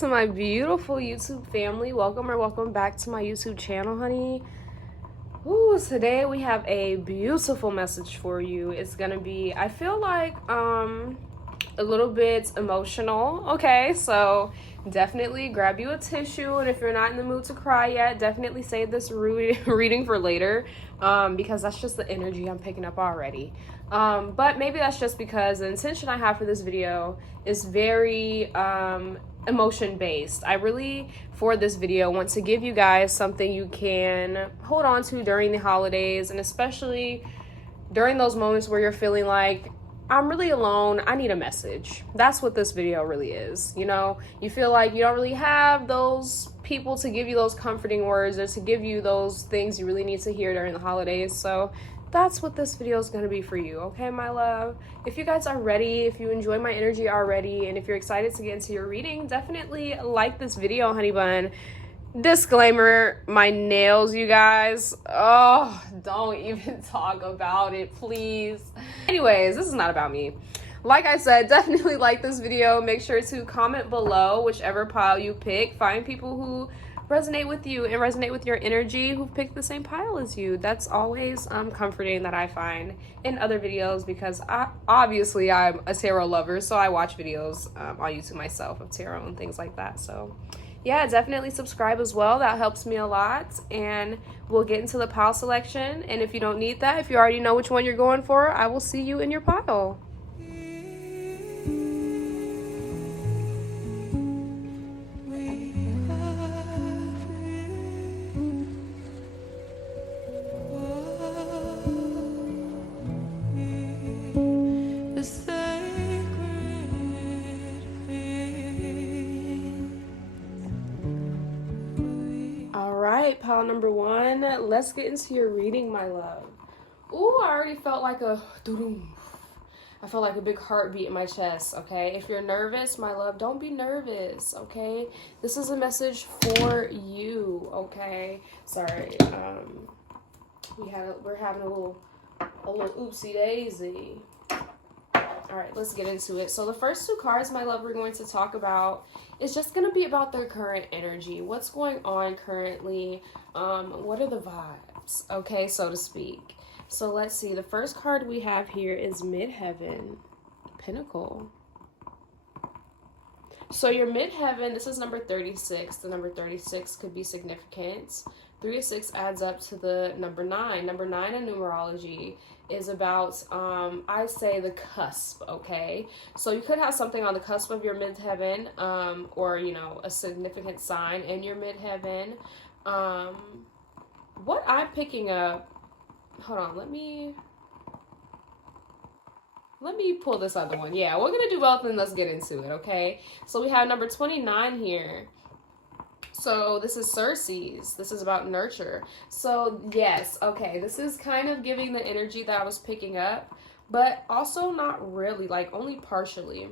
to my beautiful YouTube family. Welcome back to my YouTube channel, honey. Ooh, today we have a beautiful message for you. It's gonna be, I feel like, a little bit emotional, okay? So definitely grab you a tissue, and if you're not in the mood to cry yet, definitely save this reading for later, because that's just the energy I'm picking up already. But maybe that's just because the intention I have for this video is very emotion based. I really, for this video, want to give you guys something you can hold on to during the holidays, and especially during those moments where you're feeling like, I'm really alone, I need a message. That's what this video really is. You know, you feel like you don't really have those people to give you those comforting words or to give you those things you really need to hear during the holidays. So that's what this video is going to be for you, okay, my love? If you guys are ready, if you enjoy my energy already, and if you're excited to get into your reading, definitely like this video, honey bun. Disclaimer, my nails, you guys. Oh, don't even talk about it, please. Anyways, this is not about me. Like I said, definitely like this video. Make sure to comment below whichever pile you pick. Find people who resonate with you and resonate with your energy, who picked the same pile as you. That's always comforting, that I find in other videos, because obviously I'm a tarot lover, so I watch videos on YouTube myself of tarot and things like that. So yeah, definitely subscribe as well. That helps me a lot. And we'll get into the pile selection. And if you don't need that, if you already know which one you're going for, I will see you in your pile. Pile number one, let's get into your reading, my love. Ooh, I already felt like I felt like a big heartbeat in my chest, okay? If you're nervous, my love, don't be nervous, okay? This is a message for you, okay? Sorry, we're having a little oopsie daisy. All right, let's get into it. So the first two cards, my love, we're going to talk about is just going to be about their current energy. What's going on currently? What are the vibes? Okay, so to speak. So let's see. The first card we have here is Midheaven, Pinnacle. So your Midheaven, this is number 36. The number 36 could be significant. 3 to 6 adds up to the number 9. Number 9 in numerology is about, I say, the cusp, okay? So you could have something on the cusp of your midheaven, or, you know, a significant sign in your midheaven. What I'm picking up, hold on, let me pull this other one. Yeah, we're gonna do both and let's get into it, okay? So we have number 29 here. So this is Circe's. This is about nurture. So yes, okay, this is kind of giving the energy that I was picking up, but also not really, like only partially.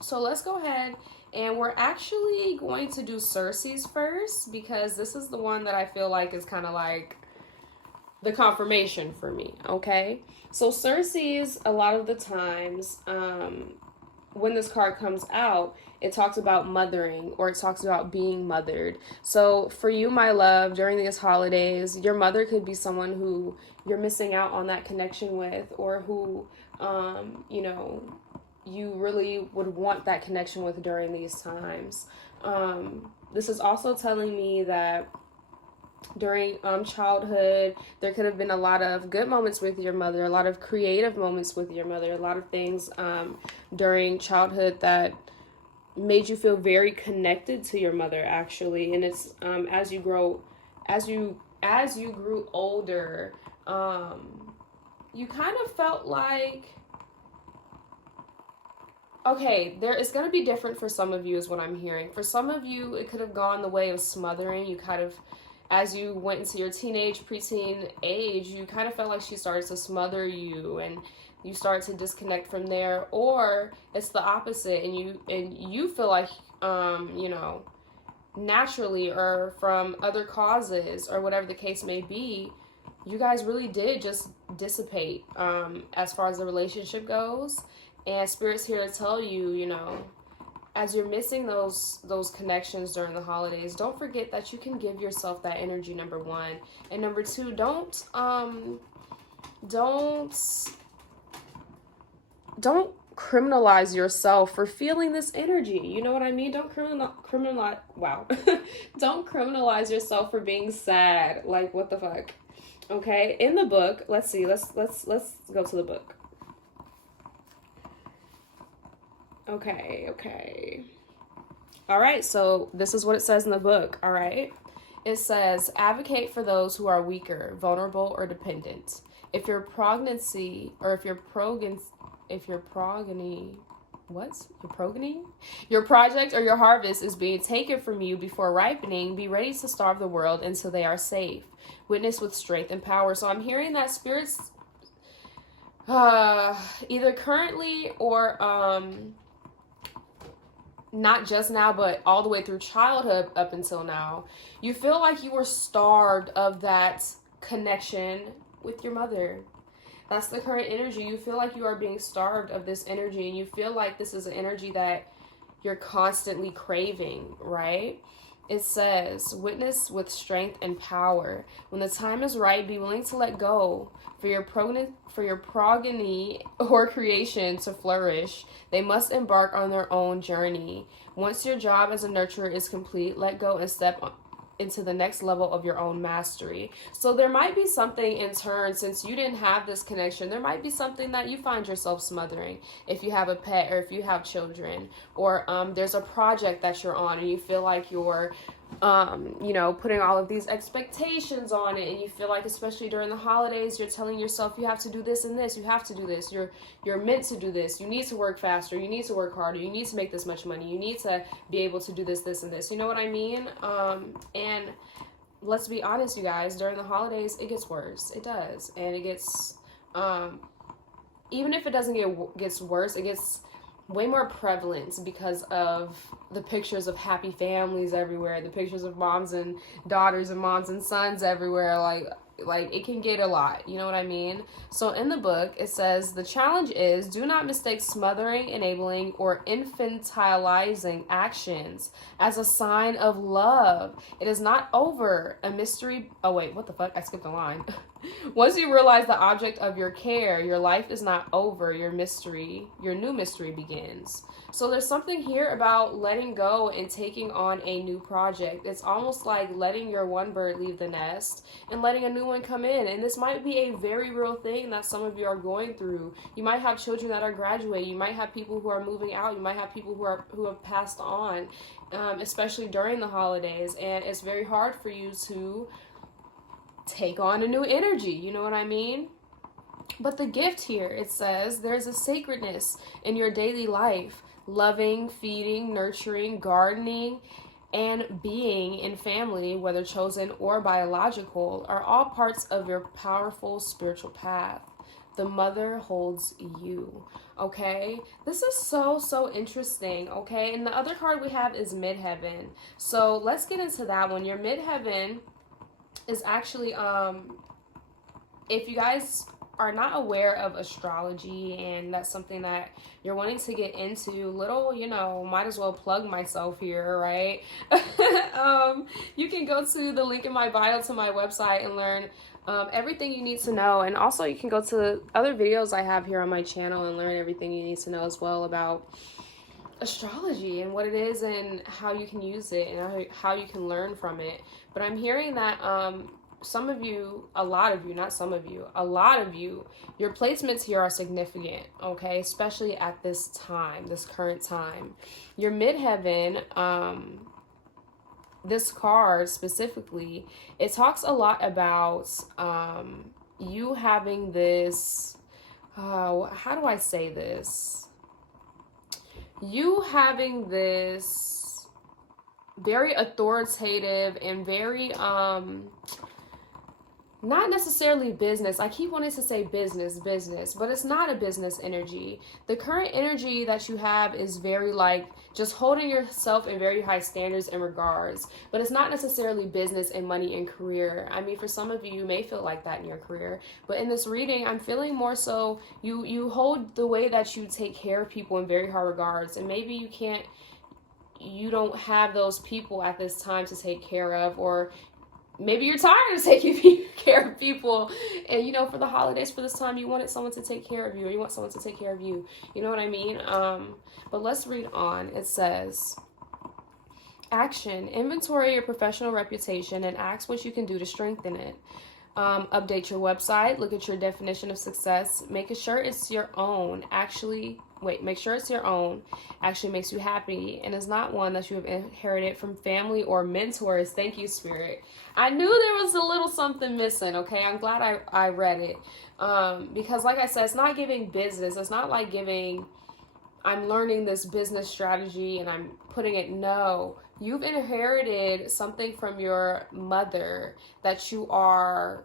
So let's go ahead, and we're actually going to do Circe's first, because this is the one that I feel like is kind of like the confirmation for me, okay? So Circe's, a lot of the times, when this card comes out, it talks about mothering, or it talks about being mothered. So for you, my love, during these holidays, your mother could be someone who you're missing out on that connection with, or who, you know, you really would want that connection with during these times. This is also telling me that during childhood, there could have been a lot of good moments with your mother, a lot of creative moments with your mother, a lot of things during childhood that made you feel very connected to your mother, actually. And it's as you grew older, you kind of felt like, okay, it's going to be different for some of you is what I'm hearing. For some of you, it could have gone the way of smothering. You kind of, as you went into your teenage, preteen age, you kind of felt like she started to smother you, and you start to disconnect from there. Or it's the opposite, and you feel like, you know, naturally, or from other causes, or whatever the case may be, you guys really did just dissipate as far as the relationship goes. And Spirit's here to tell you, you know, as you're missing those connections during the holidays, don't forget that you can give yourself that energy, number one. And number two, don't criminalize yourself for feeling this energy. You know what I mean? Don't criminalize. Wow. Don't criminalize yourself for being sad. Like, what the fuck? Okay. In the book, let's see. Let's go to the book. Okay. All right. So this is what it says in the book. All right. It says, advocate for those who are weaker, vulnerable, or dependent. If your progeny, your project or your harvest is being taken from you before ripening, be ready to starve the world until they are safe. Witness with strength and power. So I'm hearing that spirits, either currently or not just now, but all the way through childhood up until now, you feel like you were starved of that connection with your mother. That's the current energy. You feel like you are being starved of this energy, and you feel like this is an energy that you're constantly craving, right? It says, witness with strength and power. When the time is right, be willing to let go. For your progeny or creation to flourish, they must embark on their own journey. Once your job as a nurturer is complete, let go and step into the next level of your own mastery. So there might be something in turn, since you didn't have this connection, there might be something that you find yourself smothering. If you have a pet or if you have children, or there's a project that you're on and you feel like you're putting all of these expectations on it, and you feel like, especially during the holidays, you're telling yourself you have to do this and this, you have to do this, you're meant to do this, you need to work faster, you need to work harder, you need to make this much money, you need to be able to do this and this, you know what I mean? And let's be honest, you guys, during the holidays, it gets worse. It does. And it gets, even if it doesn't gets worse, it gets way more prevalent because of the pictures of happy families everywhere, the pictures of moms and daughters and moms and sons everywhere. Like it can get a lot, you know what I mean? So in the book, it says, the challenge is, do not mistake smothering, enabling, or infantilizing actions as a sign of love. It is not over. A mystery. Oh wait, what the fuck? I skipped a line. Once you realize the object of your care, your life is not over. Your new mystery begins. So there's something here about letting go and taking on a new project. It's almost like letting your one bird leave the nest and letting a new one come in. And this might be a very real thing that some of you are going through. You might have children that are graduating. You might have people who are moving out. You might have people who have passed on, especially during the holidays. And it's very hard for you to take on a new energy. You know what I mean? But the gift here, it says, there's a sacredness in your daily life. Loving, feeding, nurturing, gardening, and being in family, whether chosen or biological, are all parts of your powerful spiritual path. The mother holds you. Okay, this is so interesting. Okay, and the other card we have is midheaven. So let's get into that one. Your midheaven is actually, if you guys are not aware of astrology and that's something that you're wanting to get into, might as well plug myself here, right? You can go to the link in my bio to my website and learn everything you need to know. And also you can go to other videos I have here on my channel and learn everything you need to know as well about astrology and what it is and how you can use it and how you can learn from it. But I'm hearing that some of you, a lot of you, not some of you, a lot of you, your placements here are significant, okay? Especially at this time, this current time. Your midheaven, this card specifically, it talks a lot about you having this, how do I say this? You having this very authoritative and very, not necessarily business. I keep wanting to say business, but it's not a business energy. The current energy that you have is very like just holding yourself in very high standards and regards, but it's not necessarily business and money and career. I mean, for some of you, you may feel like that in your career, but in this reading, I'm feeling more so you hold the way that you take care of people in very high regards, and maybe you can't you don't have those people at this time to take care of, or maybe you're tired of taking care of people, and you know, for the holidays, for this time, you wanted someone to take care of you, or you want someone to take care of you. You know what I mean? But let's read on. It says, action. Inventory your professional reputation and ask what you can do to strengthen it. Update your website. Look at your definition of success. Make sure it's your own. Make sure it's your own. Actually makes you happy and is not one that you have inherited from family or mentors. Thank you, Spirit. I knew there was a little something missing. Okay, I'm glad I read it. Because like I said, it's not giving business. It's not like giving, I'm learning this business strategy and I'm putting it. No, you've inherited something from your mother that you are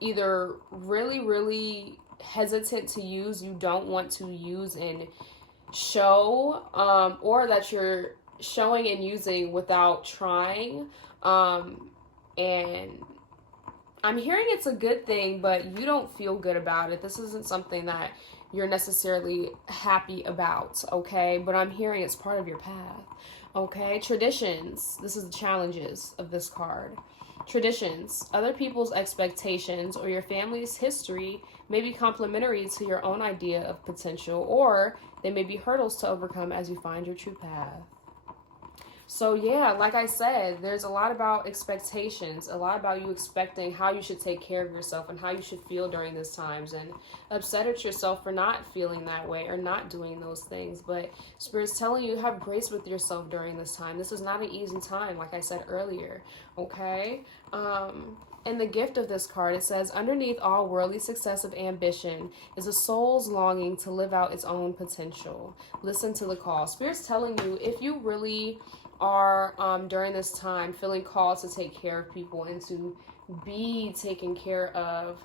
either really, really hesitant to use, you don't want to use and show, or that you're showing and using without trying. And I'm hearing it's a good thing, but you don't feel good about it. This isn't something that you're necessarily happy about, okay? But I'm hearing it's part of your path, okay? Traditions. This is the challenges of this card. Traditions. Other people's expectations or your family's history may be complementary to your own idea of potential, or they may be hurdles to overcome as you find your true path. So yeah, like I said, there's a lot about expectations, a lot about you expecting how you should take care of yourself and how you should feel during these times, and upset at yourself for not feeling that way or not doing those things. But Spirit's telling you, have grace with yourself during this time. This is not an easy time, like I said earlier, okay? And the gift of this card, it says, underneath all worldly success of ambition is a soul's longing to live out its own potential. Listen to the call. Spirit's telling you, if you really are during this time feeling called to take care of people and to be taken care of,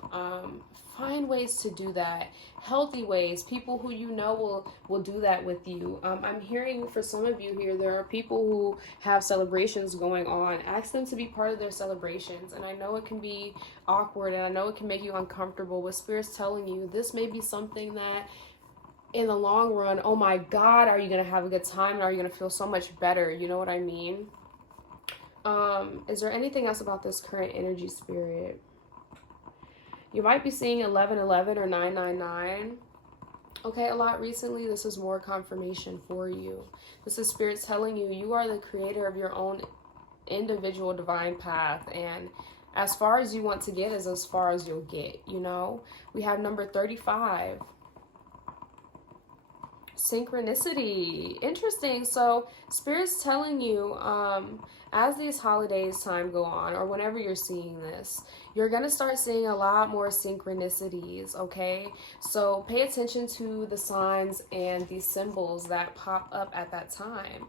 find ways to do that, healthy ways, people who you know will do that with you. I'm hearing for some of you here, there are people who have celebrations going on. Ask them to be part of their celebrations. And I know it can be awkward and I know it can make you uncomfortable, but Spirit's telling you this may be something that in the long run, oh my God, are you going to have a good time and are you going to feel so much better? You know what I mean? Is there anything else about this current energy, Spirit? You might be seeing 1111 or 999. Okay, a lot recently. This is more confirmation for you. This is Spirit telling you, you are the creator of your own individual divine path. And as far as you want to get is as far as you'll get, you know? We have number 35. Synchronicity. Interesting. So Spirit's telling you, as these holidays time go on, or whenever you're seeing this, you're going to start seeing a lot more synchronicities, okay? So pay attention to the signs and the symbols that pop up at that time.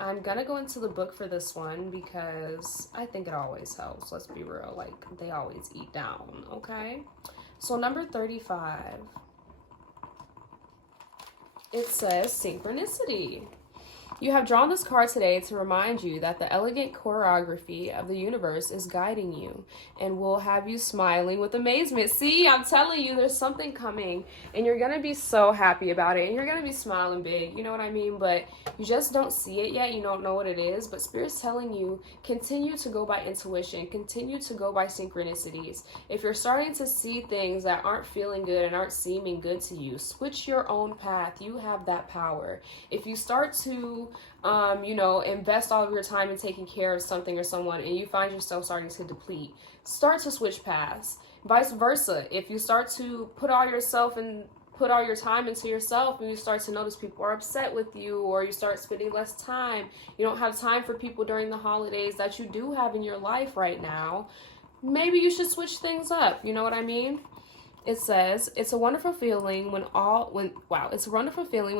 I'm going to go into the book for this one because I think it always helps. Let's be real. Like, they always eat down, okay? So number 35. It says synchronicity. You have drawn this card today to remind you that the elegant choreography of the universe is guiding you and will have you smiling with amazement. See, I'm telling you, there's something coming and you're going to be so happy about it and you're going to be smiling big, you know what I mean? But you just don't see it yet. You don't know what it is, but Spirit's telling you, continue to go by intuition, continue to go by synchronicities. If you're starting to see things that aren't feeling good and aren't seeming good to you, switch your own path. You have that power. If you start to invest all of your time in taking care of something or someone and you find yourself starting to deplete, start to switch paths. Vice versa, if you start to put all your time into yourself and you start to notice people are upset with you, or you start spending less time, you don't have time for people during the holidays that you do have in your life right now, maybe you should switch things up. You know what I mean? It says, it's a wonderful feeling when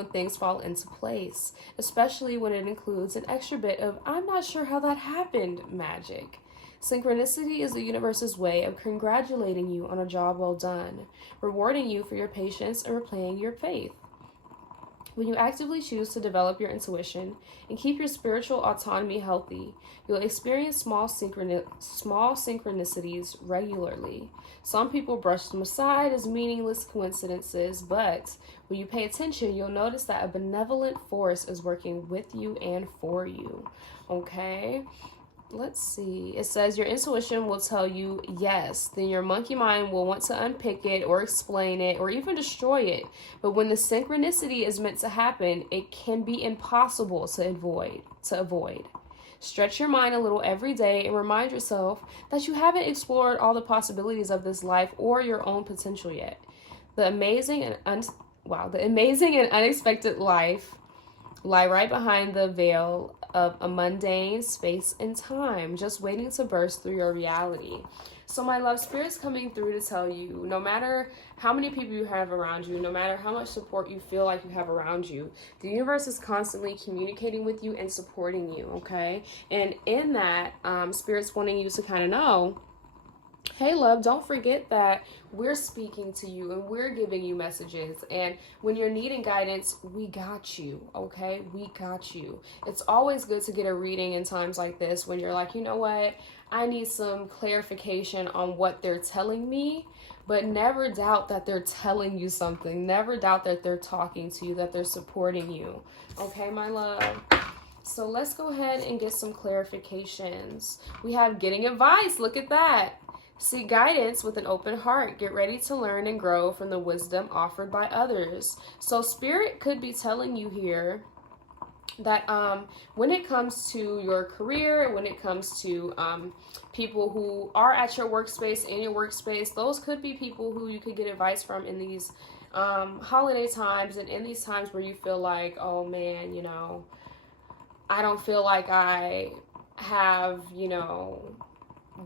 things fall into place, especially when it includes an extra bit of, I'm not sure how that happened, magic. Synchronicity is the universe's way of congratulating you on a job well done, rewarding you for your patience and replaying your faith. When you actively choose to develop your intuition and keep your spiritual autonomy healthy, you'll experience small synchronicities regularly. Some people brush them aside as meaningless coincidences, but when you pay attention, you'll notice that a benevolent force is working with you and for you. Okay? Let's see. It says your intuition will tell you yes. Then your monkey mind will want to unpick it or explain it or even destroy it. But when the synchronicity is meant to happen, it can be impossible to avoid. Stretch your mind a little every day and remind yourself that you haven't explored all the possibilities of this life or your own potential yet. The amazing and unexpected life lie right behind the veil of a mundane space and time, just waiting to burst through your reality. So my love, Spirit's coming through to tell you, no matter how many people you have around you, no matter how much support you feel like you have around you, the universe is constantly communicating with you and supporting you, okay? And in that, Spirit's wanting you to kind of know, hey love, don't forget that we're speaking to you and we're giving you messages, and when you're needing guidance, we got you, okay? We got you. It's always good to get a reading in times like this when you're like, you know what, I need some clarification on what they're telling me, but never doubt that they're telling you something. Never doubt that they're talking to you, that they're supporting you, okay, my love? So let's go ahead and get some clarifications. We have getting advice. Look at that. Seek guidance with an open heart. Get ready to learn and grow from the wisdom offered by others. So Spirit could be telling you here that when it comes to your career, when it comes to people who are at your workspace, in your workspace, those could be people who you could get advice from in these holiday times and in these times where you feel like, oh man, you know, I don't feel like I have, you know,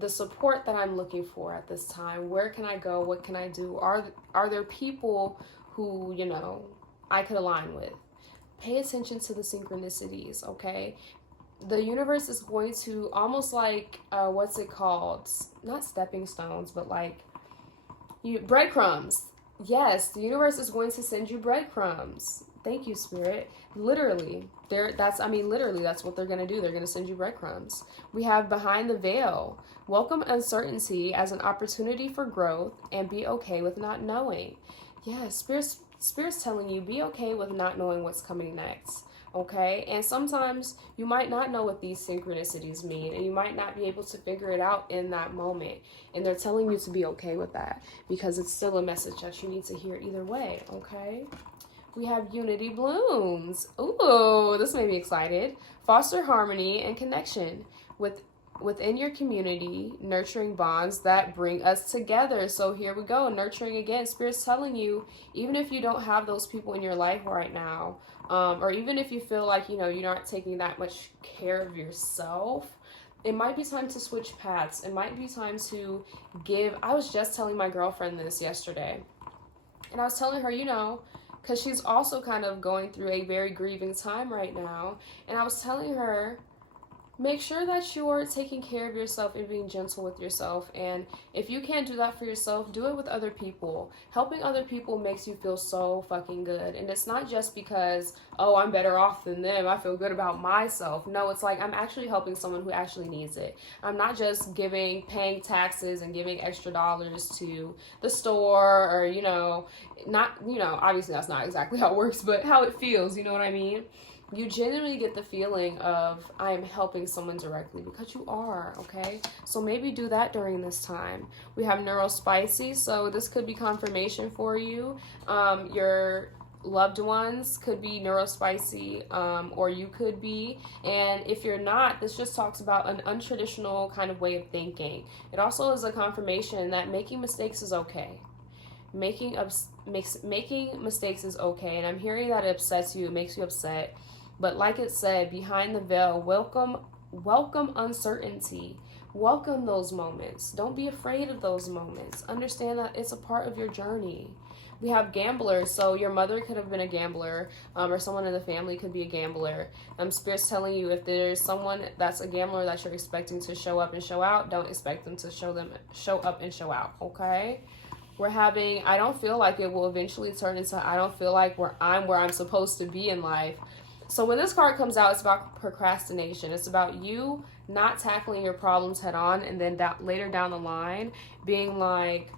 the support that I'm looking for at this time. Where can I go? What can I do? Are there people who, you know, I could align with? Pay attention to the synchronicities, okay? The universe is going to almost like, what's it called? Not stepping stones, but like breadcrumbs. Yes, the universe is going to send you breadcrumbs. Thank you, Spirit. Literally, literally, that's what they're going to do. They're going to send you breadcrumbs. We have behind the veil. Welcome uncertainty as an opportunity for growth and be okay with not knowing. Yeah, Spirit's telling you, be okay with not knowing what's coming next. Okay? And sometimes you might not know what these synchronicities mean, and you might not be able to figure it out in that moment. And they're telling you to be okay with that because it's still a message that you need to hear either way. Okay? We have unity blooms. Ooh, this made me excited. Foster harmony and connection within your community, nurturing bonds that bring us together. So here we go, nurturing again. Spirit's telling you, even if you don't have those people in your life right now, or even if you feel like, you know, you're not taking that much care of yourself, it might be time to switch paths. It might be time to give. I was just telling my girlfriend this yesterday, and I was telling her, you know, because she's also kind of going through a very grieving time right now. And I was telling her, make sure that you are taking care of yourself and being gentle with yourself. And if you can't do that for yourself, do it with other people. Helping other people makes you feel so fucking good. And it's not just because, oh, I'm better off than them, I feel good about myself. No, it's like I'm actually helping someone who actually needs it. I'm not just paying taxes and giving extra dollars to the store, or, you know, obviously that's not exactly how it works, but how it feels, you know what I mean? You genuinely get the feeling of, I am helping someone directly, because you are, okay? So maybe do that during this time. We have neurospicy, so this could be confirmation for you. Your loved ones could be neurospicy, or you could be. And if you're not, this just talks about an untraditional kind of way of thinking. It also is a confirmation that making mistakes is okay. Making mistakes is okay. And I'm hearing that it upsets you, it makes you upset. But like it said, behind the veil, welcome uncertainty. Welcome those moments. Don't be afraid of those moments. Understand that it's a part of your journey. We have gamblers, so your mother could have been a gambler, or someone in the family could be a gambler. Spirit's telling you, if there's someone that's a gambler that you're expecting to show up and show out, don't expect them to show up and show out, okay? I don't feel like it will eventually turn into, I don't feel like I'm where I'm supposed to be in life. So when this card comes out, it's about procrastination. It's about you not tackling your problems head on, and then later down the line being like,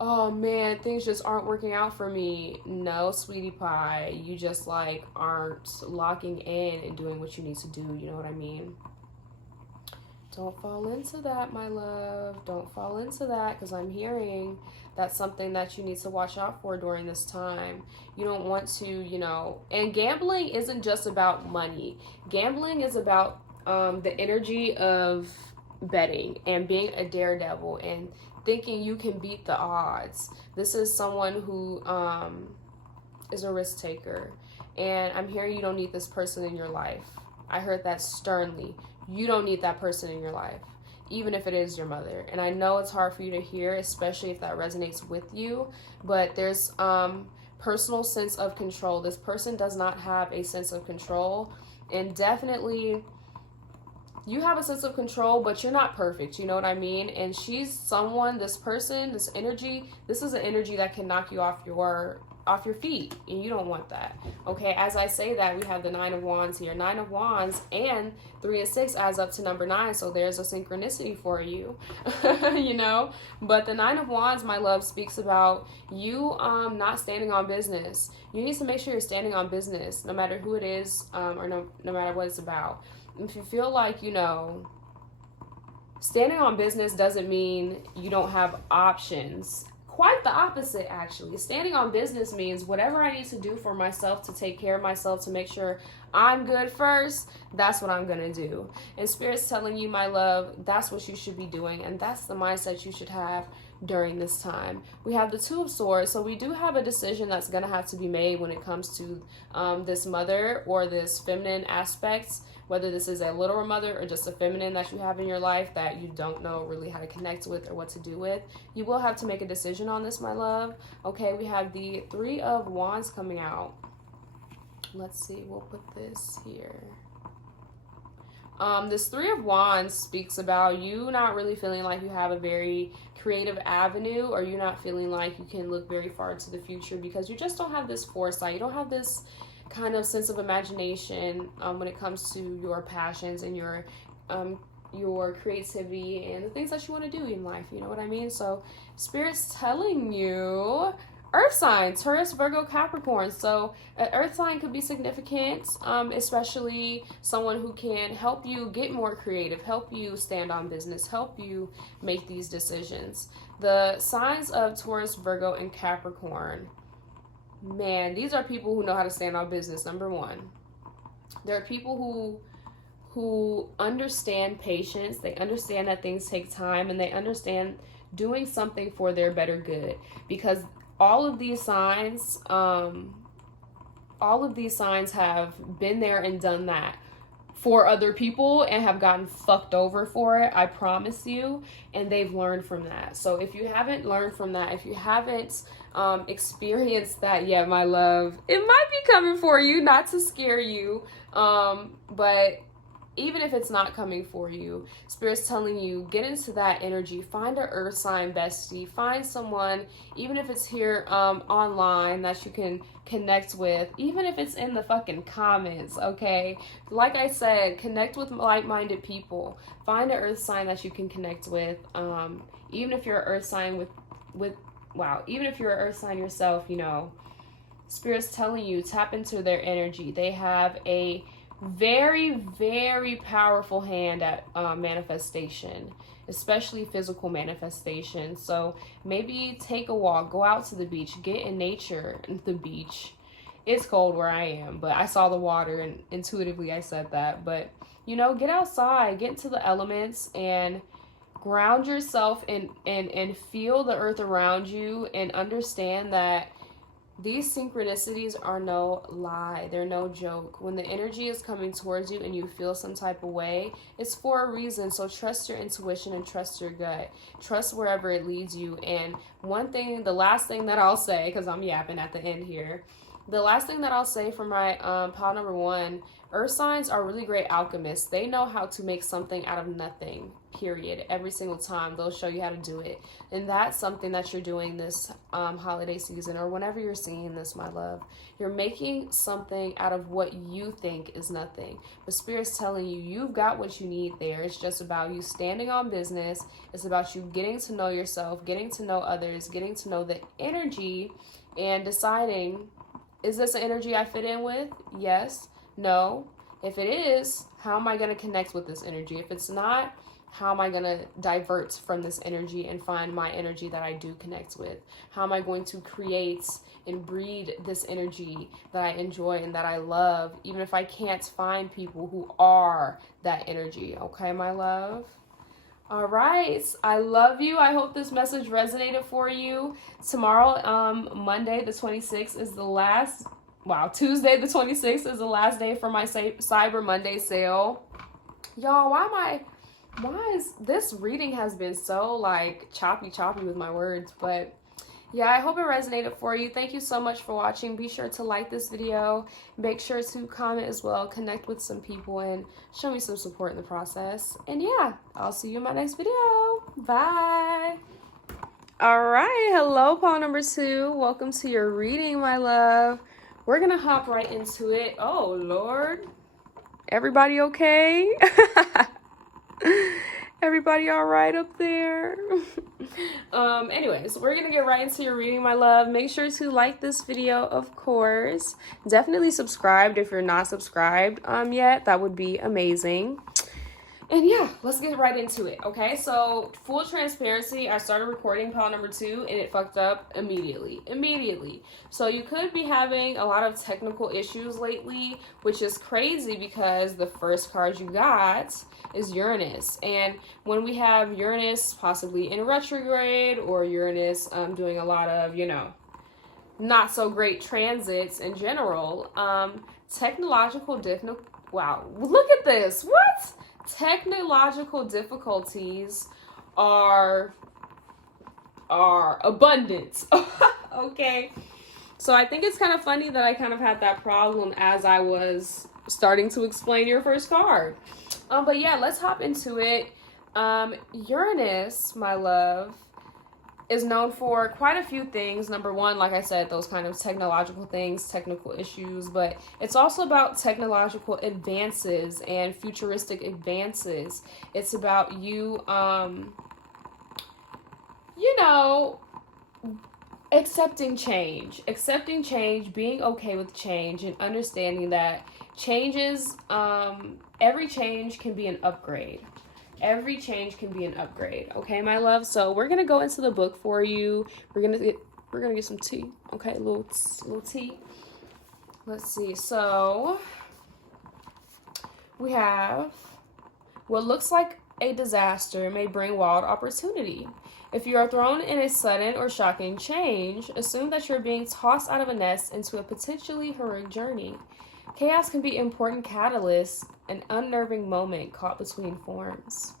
oh man, things just aren't working out for me. No, sweetie pie, you just like aren't locking in and doing what you need to do. You know what I mean? Don't fall into that, my love. Don't fall into that, because I'm hearing that's something that you need to watch out for during this time. You don't want to, you know, and gambling isn't just about money. Gambling is about the energy of betting and being a daredevil and thinking you can beat the odds. This is someone who is a risk taker. And I'm hearing you don't need this person in your life. I heard that sternly. You don't need that person in your life, even if it is your mother. And I know it's hard for you to hear, especially if that resonates with you, but there's personal sense of control. This person does not have a sense of control, and definitely you have a sense of control, but you're not perfect. You know what I mean? And she's someone, this person, this energy, this is an energy that can knock you off your feet, and you don't want that. Okay, as I say that, we have the 9 of Wands here. 9 of Wands and 3 and 6 adds up to number 9, so there's a synchronicity for you. You know, but the 9 of Wands, my love, speaks about you not standing on business. You need to make sure you're standing on business, no matter who it is, or no matter what it's about. If you feel like, you know, standing on business doesn't mean you don't have options. Quite the opposite, actually. Standing on business means whatever I need to do for myself to take care of myself, to make sure I'm good first, that's what I'm going to do. And Spirit's telling you, my love, that's what you should be doing. And that's the mindset you should have during this time. We have the 2 of Swords. So we do have a decision that's going to have to be made when it comes to this mother or this feminine aspect. Whether this is a literal mother or just a feminine that you have in your life that you don't know really how to connect with or what to do with, you will have to make a decision on this, my love. Okay, we have the 3 of Wands coming out. Let's see, we'll put this here. This 3 of Wands speaks about you not really feeling like you have a very creative avenue, or you not feeling like you can look very far into the future because you just don't have this foresight. You don't have this kind of sense of imagination when it comes to your passions and your creativity and the things that you want to do in life. You know what I mean? So Spirit's telling you Earth sign, Taurus, Virgo, Capricorn. So an Earth sign could be significant, especially someone who can help you get more creative, help you stand on business, help you make these decisions. The signs of Taurus, Virgo, and Capricorn, man, these are people who know how to stand on business. Number one, there are people who understand patience. They understand that things take time, and they understand doing something for their better good, because all of these signs have been there and done that for other people and have gotten fucked over for it, I promise you, and they've learned from that. So if you haven't learned from that, if you haven't experienced that yet, my love, it might be coming for you, not to scare you, but even if it's not coming for you, Spirit's telling you, get into that energy. Find an Earth sign bestie. Find someone, even if it's here online, that you can connect with, even if it's in the fucking comments, okay? Like I said, connect with like-minded people. Find an Earth sign that you can connect with. Even if you're an Earth sign even if you're an Earth sign yourself, you know, Spirit's telling you, tap into their energy. They have a very, very powerful hand at manifestation, especially physical manifestation. So maybe take a walk, go out to the beach, get in nature. The beach, it's cold where I am, but I saw the water and intuitively I said that. But you know, get outside, get into the elements, and ground yourself and feel the earth around you, and understand that these synchronicities are no lie. They're no joke. When the energy is coming towards you and you feel some type of way, it's for a reason. So trust your intuition and trust your gut. Trust wherever it leads you. And the last thing that I'll say, because I'm yapping at the end here, The last thing that I'll say for my pile number 1, earth signs are really great alchemists. They know how to make something out of nothing, period. Every single time they'll show you how to do it. And that's something that you're doing this holiday season, or whenever you're seeing this, my love. You're making something out of what you think is nothing. But Spirit's telling you, you've got what you need there. It's just about you standing on business. It's about you getting to know yourself, getting to know others, getting to know the energy, and deciding, is this an energy I fit in with? Yes. No. If it is, how am I going to connect with this energy? If it's not, how am I going to divert from this energy and find my energy that I do connect with? How am I going to create and breed this energy that I enjoy and that I love, even if I can't find people who are that energy? Okay, my love? All right. I love you. I hope this message resonated for you. Tomorrow, Monday, the 26th is the last, Tuesday, the 26th is the last day for my Cyber Monday sale. Y'all, why is this reading has been so like choppy with my words, but yeah, I hope it resonated for you. Thank you so much for watching. Be sure to like this video. Make sure to comment as well. Connect with some people and show me some support in the process. And yeah, I'll see you in my next video. Bye. All right. Hello, pile number 2. Welcome to your reading, my love. We're going to hop right into it. Oh, Lord. Everybody okay? Everybody all right up there? Anyways, we're gonna get right into your reading, my love. Make sure to like this video, of course. Definitely subscribe if you're not subscribed yet. That would be amazing. And yeah, let's get right into it, okay? So, full transparency, I started recording pile number 2 and it fucked up immediately. So you could be having a lot of technical issues lately, which is crazy because the first card you got is Uranus. And when we have Uranus possibly in retrograde, or Uranus doing a lot of, not so great transits in general, wow, look at this. What? Technological difficulties are abundant. Okay, so I think it's kind of funny that I kind of had that problem as I was starting to explain your first card. But yeah, let's hop into it. Uranus, my love, is known for quite a few things. Number 1, like I said, those kind of technological things, technical issues, but it's also about technological advances and futuristic advances. It's about you, accepting change, being okay with change, and understanding that changes, every change can be an upgrade. Every change can be an upgrade. Okay, my love. So we're gonna go into the book for you. We're gonna get some tea. Okay, a little tea. Let's see. So we have, what looks like a disaster may bring wild opportunity. If you are thrown in a sudden or shocking change, assume that you're being tossed out of a nest into a potentially heroic journey. Chaos can be an important catalyst, an unnerving moment caught between forms.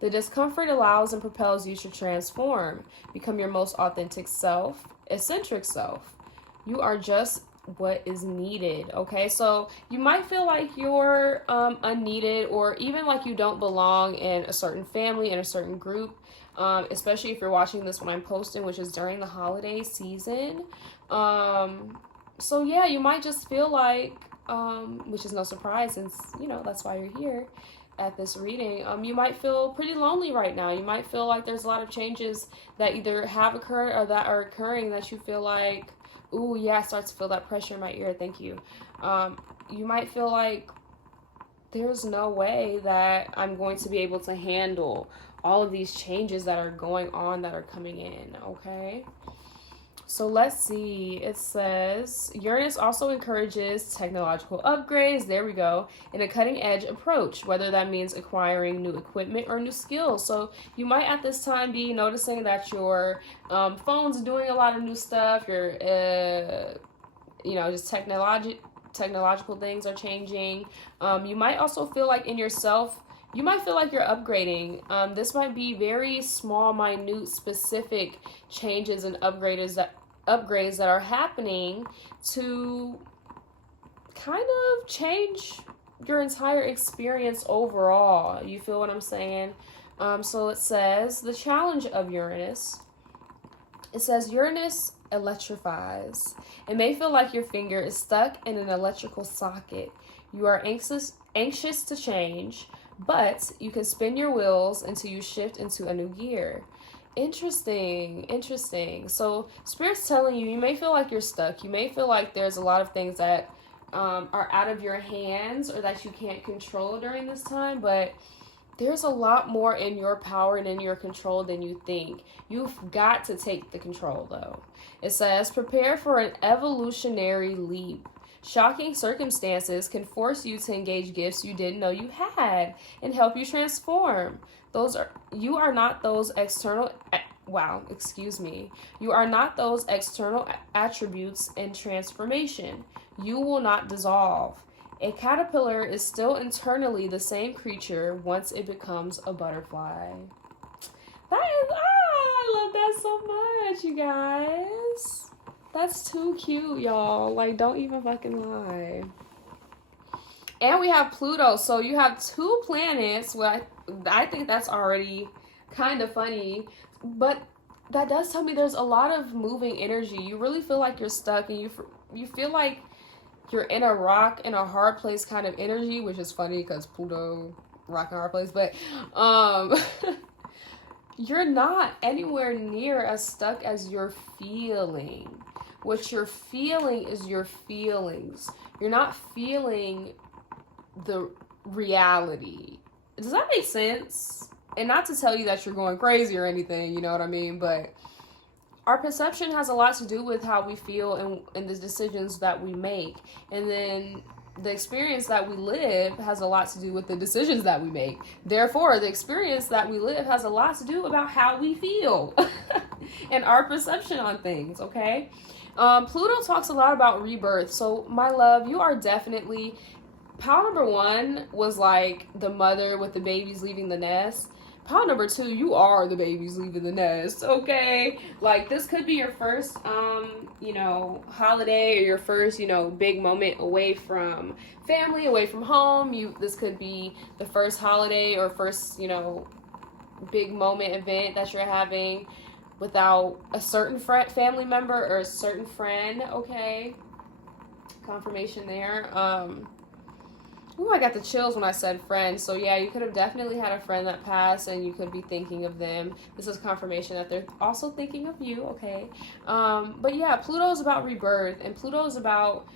The discomfort allows and propels you to transform, become your most authentic self, eccentric self. You are just what is needed, okay? So you might feel like you're unneeded, or even like you don't belong in a certain family, in a certain group, especially if you're watching this when I'm posting, which is during the holiday season. So yeah, you might just feel like, which is no surprise since, that's why you're here at this reading. You might feel pretty lonely right now. You might feel like there's a lot of changes that either have occurred or that are occurring that you feel like, ooh, yeah, I start to feel that pressure in my ear. Thank you. You might feel like there's no way that I'm going to be able to handle all of these changes that are going on, that are coming in, okay? So let's see. It says, Uranus also encourages technological upgrades, there we go, in a cutting-edge approach, whether that means acquiring new equipment or new skills. So you might at this time be noticing that your phone's doing a lot of new stuff, your, just technological things are changing. You might also feel like in yourself, you might feel like you're upgrading. This might be very small, minute, specific changes and upgrades upgrades that are happening to kind of change your entire experience overall. You feel what I'm saying? So it says the challenge of Uranus. It says Uranus electrifies. It may feel like your finger is stuck in an electrical socket. You are anxious to change, but you can spin your wheels until you shift into a new gear. Interesting. So Spirit's telling you, you may feel like you're stuck. You may feel like there's a lot of things that are out of your hands or that you can't control during this time, but there's a lot more in your power and in your control than you think. You've got to take the control, though. It says, prepare for an evolutionary leap. Shocking circumstances can force you to engage gifts you didn't know you had and help you transform. You are not those external attributes in transformation. You will not dissolve. A caterpillar is still internally the same creature once it becomes a butterfly. I love that so much, you guys. That's too cute, y'all. Like, don't even fucking lie. And we have Pluto. So you have 2 planets. Well, I think that's already kind of funny. But that does tell me there's a lot of moving energy. You really feel like you're stuck, and you feel like you're in a rock in a hard place kind of energy, which is funny because Pluto, rock and hard place. But you're not anywhere near as stuck as you're feeling. What you're feeling is your feelings. You're not feeling the reality. Does that make sense? And not to tell you that you're going crazy or anything, you know what I mean? But our perception has a lot to do with how we feel and the decisions that we make. And then the experience that we live has a lot to do with the decisions that we make. Therefore, the experience that we live has a lot to do about how we feel and our perception on things, okay? Pluto talks a lot about rebirth. So, my love, you are definitely... Pile number 1 was like the mother with the babies leaving the nest. Pile number 2, you are the babies leaving the nest, okay? Like, this could be your first, holiday, or your first, big moment away from family, away from home. This could be the first holiday or first, big moment event that you're having without a certain family member or a certain friend, okay? Confirmation there. Ooh, I got the chills when I said friend. So yeah, you could have definitely had a friend that passed and you could be thinking of them. This is confirmation that they're also thinking of you, okay? But yeah, Pluto is about rebirth, and Pluto is about,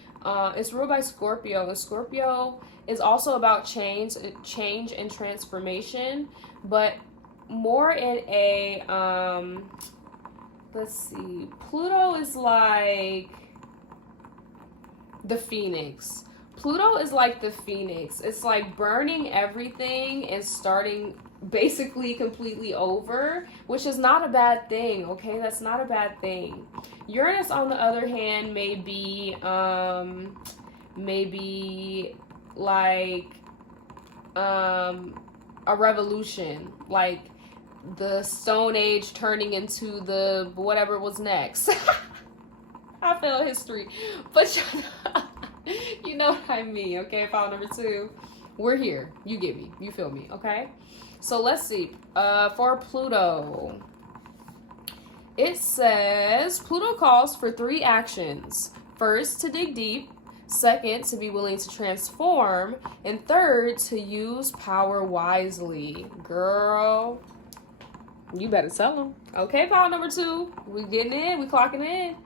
it's ruled by Scorpio, and Scorpio is also about change and transformation, but more in a, let's see, Pluto is like the phoenix. Pluto is like the phoenix. It's like burning everything and starting basically completely over, which is not a bad thing, okay? That's not a bad thing. Uranus, on the other hand, may be like a revolution, like the Stone Age turning into the whatever was next. I failed history, but you know what I mean, okay? File number 2. We're here. You get me. You feel me, okay? So let's see. For Pluto, it says Pluto calls for 3 actions. First, to dig deep. Second, to be willing to transform. And third, to use power wisely. Girl, you better tell them. Okay, file number 2. We getting in. We clocking in.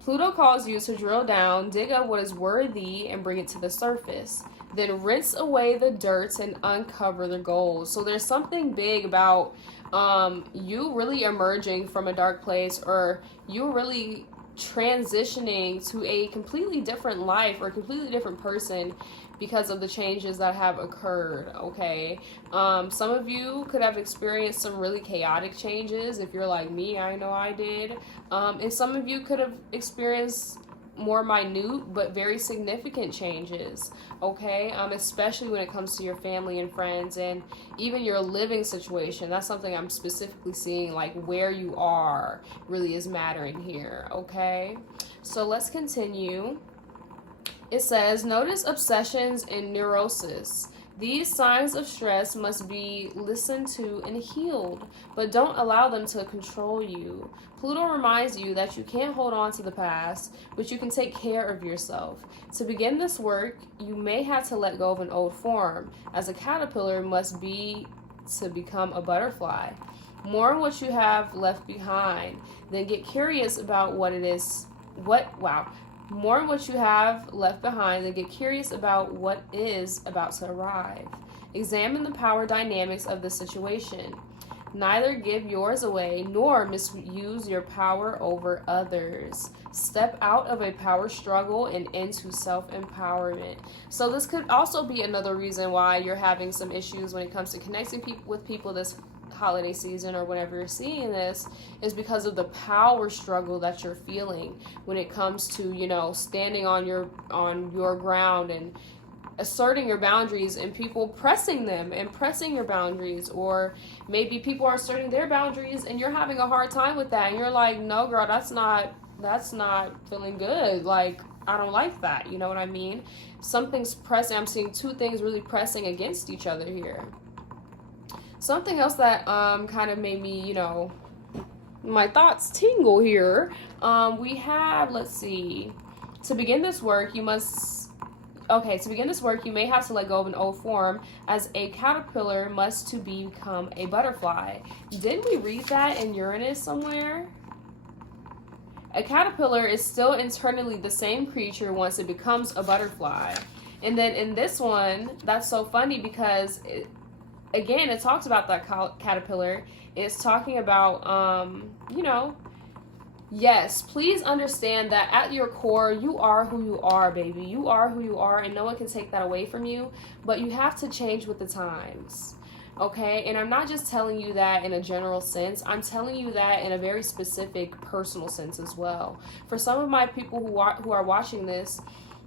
Pluto calls you to drill down, dig up what is worthy, and bring it to the surface. Then rinse away the dirt and uncover the gold. So there's something big about you really emerging from a dark place, or you really transitioning to a completely different life or a completely different person because of the changes that have occurred, okay? Some of you could have experienced some really chaotic changes. If you're like me, I know I did. And some of you could have experienced more minute but very significant changes, okay? Especially when it comes to your family and friends and even your living situation. That's something I'm specifically seeing, like where you are really is mattering here, okay? So let's continue. It says, notice obsessions and neurosis. These signs of stress must be listened to and healed, but don't allow them to control you. Pluto reminds you that you can't hold on to the past, but you can take care of yourself. To begin this work, you may have to let go of an old form, as a caterpillar must be to become a butterfly. Mourn what you have left behind, then get curious about what it is. Mourn what you have left behind and get curious about what is about to arrive. Examine the power dynamics of the situation. Neither give yours away nor misuse your power over others. Step out of a power struggle and into self-empowerment. So this could also be another reason why you're having some issues when it comes to connecting with people this holiday season, or whenever you're seeing this, is because of the power struggle that you're feeling when it comes to, you know, standing on your ground and asserting your boundaries, and people pressing them and pressing your boundaries. Or maybe people are asserting their boundaries and you're having a hard time with that, and you're like, no girl, that's not feeling good, like I don't like that, you know what I mean? Something's pressing. I'm seeing two things really pressing against each other here. Something else that kind of made me, you know, my thoughts tingle here. We have, let's see, to begin this work, you may have to let go of an old form, as a caterpillar must to become a butterfly. Didn't we read that in Uranus somewhere? A caterpillar is still internally the same creature once it becomes a butterfly. And then in this one, that's so funny because again, it talks about that caterpillar. It's talking about, you know, yes, please understand that at your core, you are who you are, baby. You are who you are, and no one can take that away from you. But you have to change with the times, okay? And I'm not just telling you that in a general sense. I'm telling you that in a very specific personal sense as well. For some of my people who are watching this,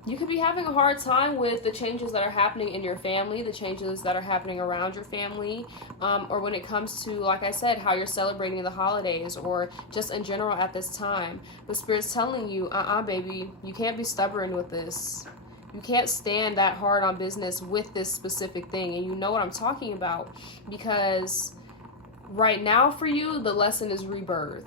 you could be having a hard time with the changes that are happening in your family, the changes that are happening around your family, or when it comes to, like I said, how you're celebrating the holidays, or just in general at this time. But Spirit's telling you, baby, you can't be stubborn with this. You can't stand that hard on business with this specific thing. And you know what I'm talking about, because right now for you, the lesson is rebirth.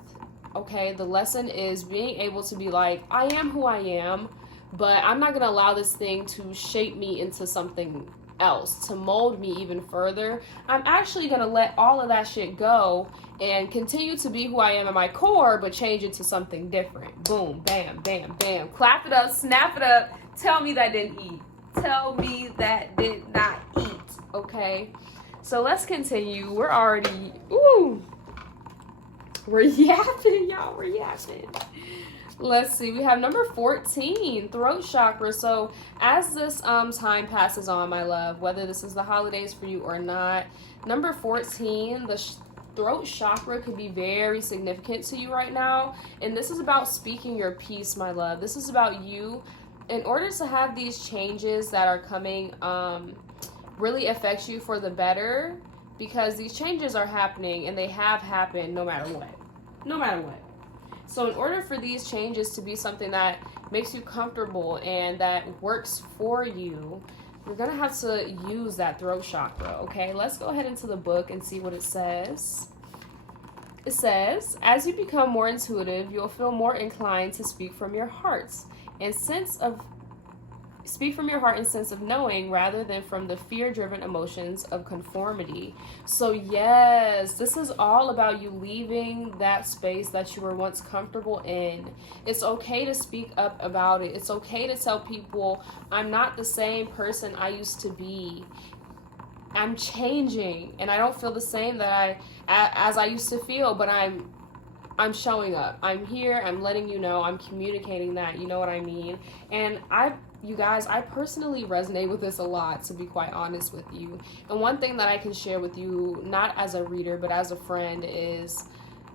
Okay, the lesson is being able to be like, I am who I am, but I'm not going to allow this thing to shape me into something else, to mold me even further. I'm actually going to let all of that shit go and continue to be who I am at my core, but change it to something different. Boom, bam, bam, bam. Clap it up, snap it up. Tell me that didn't eat. Tell me that did not eat, okay? So let's continue. We're already, we're yapping, y'all. We're yapping. Let's see, we have number 14, throat chakra. So as this time passes on, my love, whether this is the holidays for you or not, number 14, the throat chakra could be very significant to you right now. And this is about speaking your piece, my love. This is about you. In order to have these changes that are coming really affect you for the better, because these changes are happening and they have happened no matter what. No matter what. So in order for these changes to be something that makes you comfortable and that works for you, you're going to have to use that throat chakra, okay? Let's go ahead into the book and see what it says. It says, as you become more intuitive, you'll feel more inclined to speak from your heart and sense of knowing, rather than from the fear-driven emotions of conformity. So yes, this is all about you leaving that space that you were once comfortable in. It's okay to speak up about it. It's okay to tell people, I'm not the same person I used to be. I'm changing, and I don't feel the same as I used to feel, but I'm showing up. I'm here. I'm letting you know. I'm communicating that. You know what I mean? And you guys, I personally resonate with this a lot, to be quite honest with you. And one thing that I can share with you, not as a reader, but as a friend, is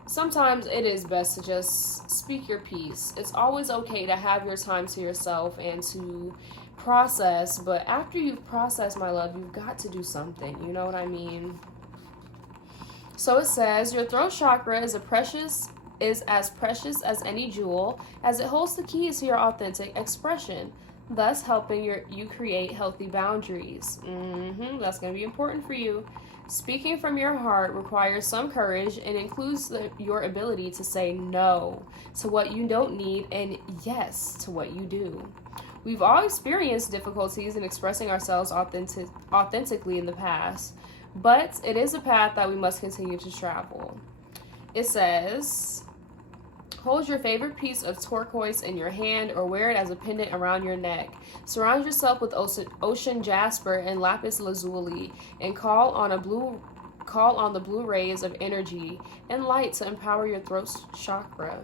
sometimes it is best to just speak your piece. It's always okay to have your time to yourself and to process, but after you've processed, my love, you've got to do something. You know what I mean? So it says, your throat chakra is as precious as any jewel, as it holds the keys to your authentic expression, thus helping you create healthy boundaries. That's going to be important for you. Speaking from your heart requires some courage and includes your ability to say no to what you don't need and yes to what you do. We've all experienced difficulties in expressing ourselves authentically in the past, but it is a path that we must continue to travel. It says, hold your favorite piece of turquoise in your hand or wear it as a pendant around your neck. Surround yourself with ocean jasper and lapis lazuli and call on the blue rays of energy and light to empower your throat chakra.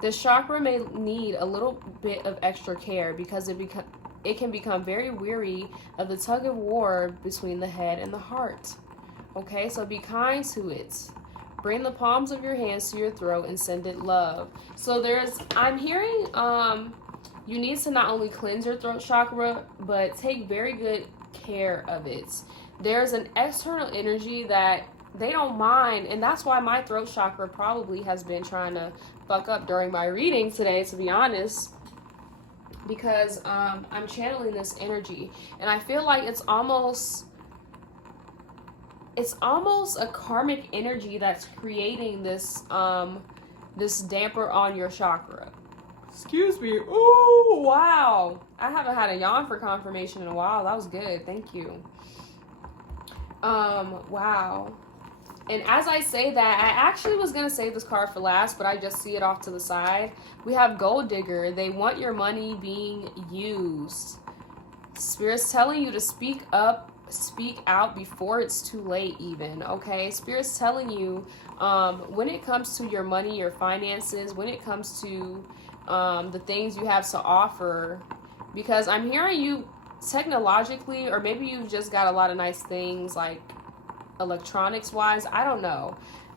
This chakra may need a little bit of extra care because it can become very weary of the tug of war between the head and the heart. Okay, so be kind to it. Bring the palms of your hands to your throat and send it love. So I'm hearing you need to not only cleanse your throat chakra, but take very good care of it. There's an external energy that they don't mind, and that's why my throat chakra probably has been trying to fuck up during my reading today, to be honest, because I'm channeling this energy, and I feel like it's almost a karmic energy that's creating this this damper on your chakra. Excuse me. Ooh, wow. I haven't had a yawn for confirmation in a while. That was good. Thank you. Wow. And as I say that, I actually was going to save this card for last, but I just see it off to the side. We have Gold Digger. They want your money being used. Spirit's telling you to speak up, speak out before it's too late even, okay? Spirit's telling you when it comes to your money, your finances, when it comes to the things you have to offer, because I'm hearing you technologically, or maybe you've just got a lot of nice things like electronics wise, I don't know,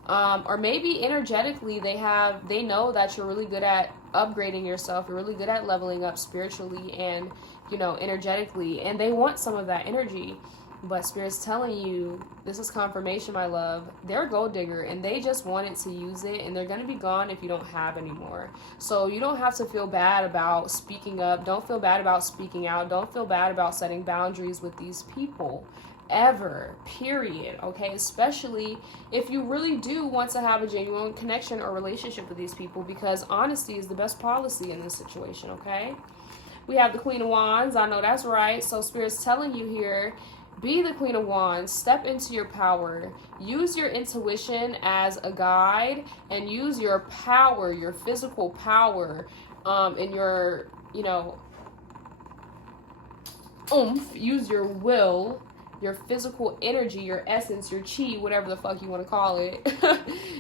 or maybe energetically they know that you're really good at upgrading yourself, you're really good at leveling up spiritually and, you know, energetically, and they want some of that energy. But Spirit's telling you, this is confirmation, my love, they're a gold digger and they just wanted to use it, and they're going to be gone if you don't have anymore. So you don't have to feel bad about speaking up. Don't feel bad about speaking out. Don't feel bad about setting boundaries with these people. Ever, period. Okay, especially if you really do want to have a genuine connection or relationship with these people, because honesty is the best policy in this situation. Okay, we have the Queen of Wands. I know that's right. So Spirit's telling you here, be the Queen of Wands, step into your power, use your intuition as a guide, and use your power, your physical power, and your, you know, oomph, use your will, your physical energy, your essence, your chi, whatever the fuck you want to call it.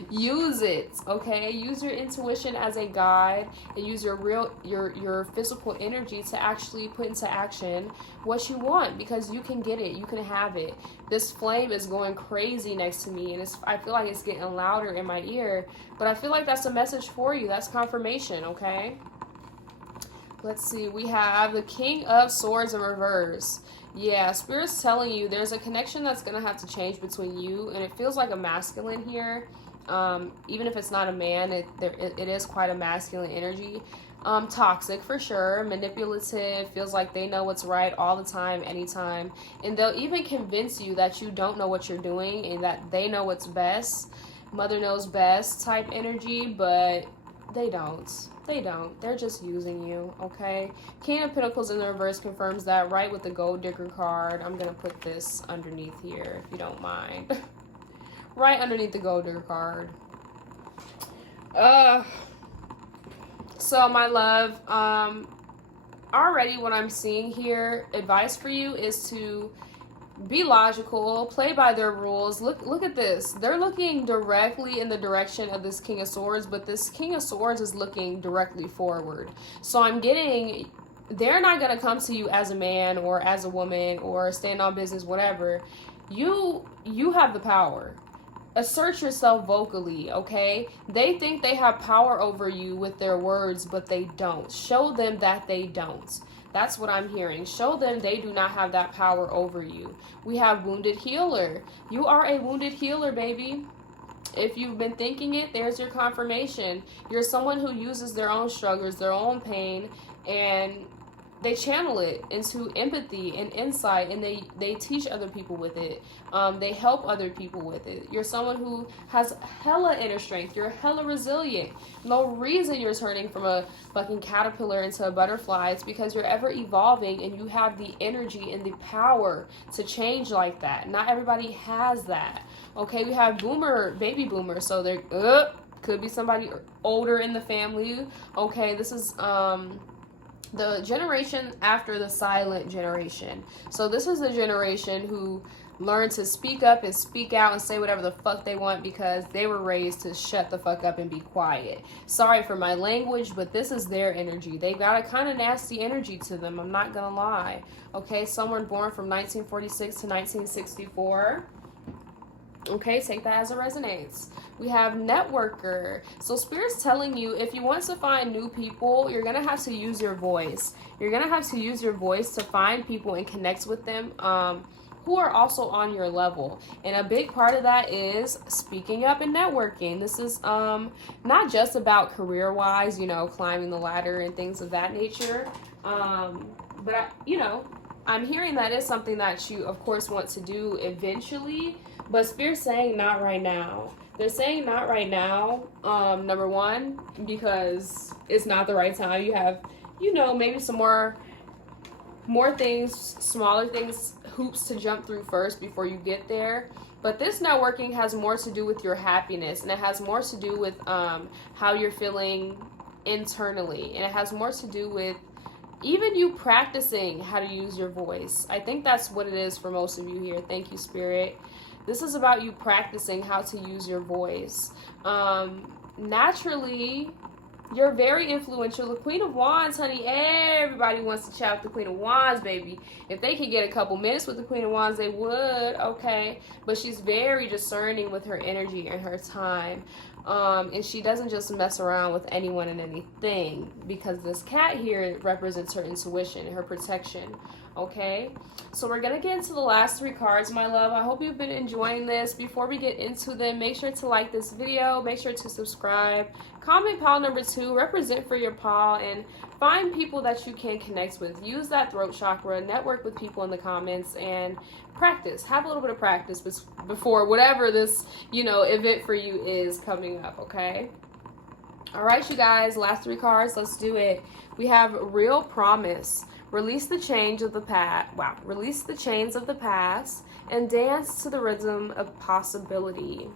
Use it, okay? Use your intuition as a guide, and use your physical energy to actually put into action what you want, because you can get it, you can have it. This flame is going crazy next to me, and I feel like it's getting louder in my ear, but I feel like that's a message for you. That's confirmation, okay? Let's see, we have the King of Swords in reverse. Yeah, Spirit's telling you there's a connection that's going to have to change between you, and it feels like a masculine here. Even if it's not a man, it is quite a masculine energy. Toxic for sure, manipulative, feels like they know what's right all the time, anytime. And they'll even convince you that you don't know what you're doing and that they know what's best. Mother knows best type energy, but they don't. They don't. They're just using you, okay? King of Pentacles in the reverse confirms that, right, with the Gold Digger card. I'm going to put this underneath here, if you don't mind. Right underneath the Gold Digger card. So, my love, already what I'm seeing here, advice for you is to be logical, play by their rules. Look at this. They're looking directly in the direction of this King of Swords, but this King of Swords is looking directly forward. So I'm getting, they're not going to come to you as a man or as a woman or stand on business, whatever. You have the power. assert yourself vocally, okay? They think they have power over you with their words, but they don't. Show them that they don't. That's what I'm hearing. Show them they do not have that power over you. We have wounded healer. You are a wounded healer, baby. If you've been thinking it, there's your confirmation. You're someone who uses their own struggles, their own pain, and they channel it into empathy and insight, and they teach other people with it. They help other people with it. You're someone who has hella inner strength. You're hella resilient. No reason you're turning from a fucking caterpillar into a butterfly. It's because you're ever evolving, and you have the energy and the power to change like that. Not everybody has that. Okay, we have baby boomer. So there could be somebody older in the family. Okay, this is the generation after the silent generation. So this is the generation who learned to speak up and speak out and say whatever the fuck they want because they were raised to shut the fuck up and be quiet. Sorry for my language, but this is their energy. They got a kind of nasty energy to them, I'm not gonna lie. Okay, someone born from 1946 to 1964. Okay, take that as it resonates. We have networker. So Spirit's telling you, if you want to find new people, you're going to have to use your voice. You're going to have to use your voice to find people and connect with them who are also on your level. And a big part of that is speaking up and networking. This is not just about career-wise, climbing the ladder and things of that nature. But, I'm hearing that is something that you, of course, want to do eventually. But Spirit's saying not right now. They're saying not right now, number one, because it's not the right time. You have, maybe some more things, smaller things, hoops to jump through first before you get there. But this networking has more to do with your happiness, and it has more to do with how you're feeling internally. And it has more to do with even you practicing how to use your voice. I think that's what it is for most of you here. Thank you, Spirit. This is about you practicing how to use your voice. Naturally, you're very influential. The Queen of Wands, honey, everybody wants to chat with the Queen of Wands, baby. If they could get a couple minutes with the Queen of Wands, they would, okay? But she's very discerning with her energy and her time. And she doesn't just mess around with anyone and anything, because this cat here represents her intuition, her protection. Okay, so we're gonna get into the last three cards, my love. I hope you've been enjoying this. Before we get into them, make sure to like this video, make sure to subscribe, comment pile number 2, represent for your pile, and find people that you can connect with. Use that throat chakra, network with people in the comments, and practice. Have a little bit of practice before whatever this, event for you is coming up, okay? All right, you guys, last three cards, let's do it. We have Real Promise. Release the chains of the past. Wow. Release the chains of the past and dance to the rhythm of possibility.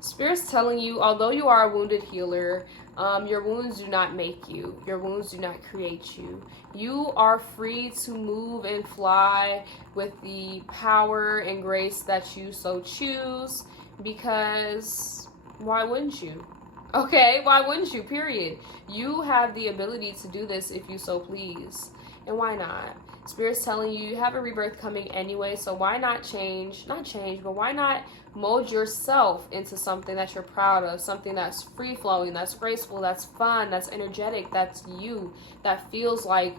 Spirit's telling you, although you are a wounded healer, your wounds do not make you. Your wounds do not create you. You are free to move and fly with the power and grace that you so choose, because why wouldn't you? Okay, why wouldn't you, period? You have the ability to do this if you so please. And why not? Spirit's telling you, you have a rebirth coming anyway, so why not but why not mold yourself into something that you're proud of, something that's free-flowing, that's graceful, that's fun, that's energetic, that's you, that feels like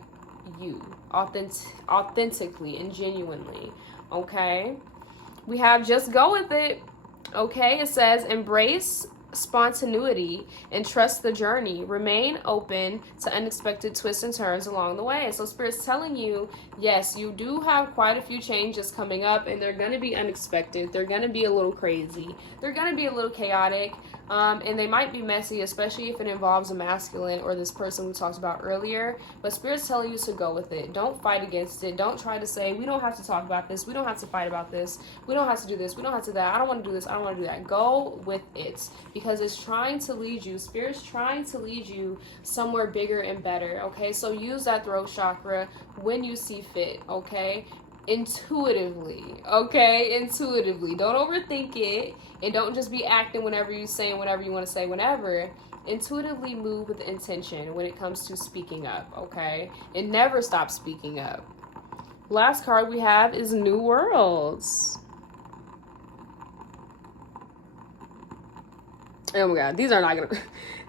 you, authentically and genuinely, okay? We have Just Go With It, okay? It says, embrace spontaneity and trust the journey. Remain open to unexpected twists and turns along the way. So Spirit's telling you, yes, you do have quite a few changes coming up, and they're going to be unexpected. They're going to be a little crazy. They're going to be a little chaotic, and they might be messy, especially if it involves a masculine or this person we talked about earlier. But Spirit's telling you to go with it. Don't fight against it. Don't try to say, we don't have to talk about this. We don't have to fight about this. We don't have to do this. We don't have to do that. I don't want to do this. I don't want to do that. Go with it, because it's trying to lead you. Spirit's trying to lead you somewhere bigger and better, okay? So use that throat chakra when you see fit, okay? Intuitively, okay? Intuitively. Don't overthink it, and don't just be acting whenever you're saying whatever you want to say whenever. Intuitively move with intention when it comes to speaking up, okay? And never stop speaking up. Last card we have is New Worlds. Oh my god, these are not gonna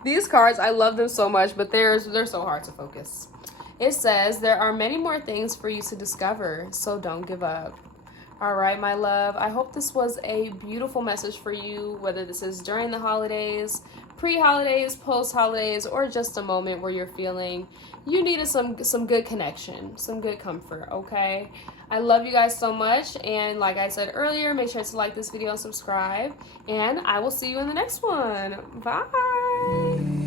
these cards, I love them so much, but they're so hard to focus. It says there are many more things for you to discover, so don't give up. All right, my love, I hope this was a beautiful message for you, whether this is during the holidays, pre-holidays, post-holidays, or just a moment where you're feeling you needed some good connection, some good comfort, okay? I love you guys so much, and like I said earlier, make sure to like this video and subscribe, and I will see you in the next one. Bye!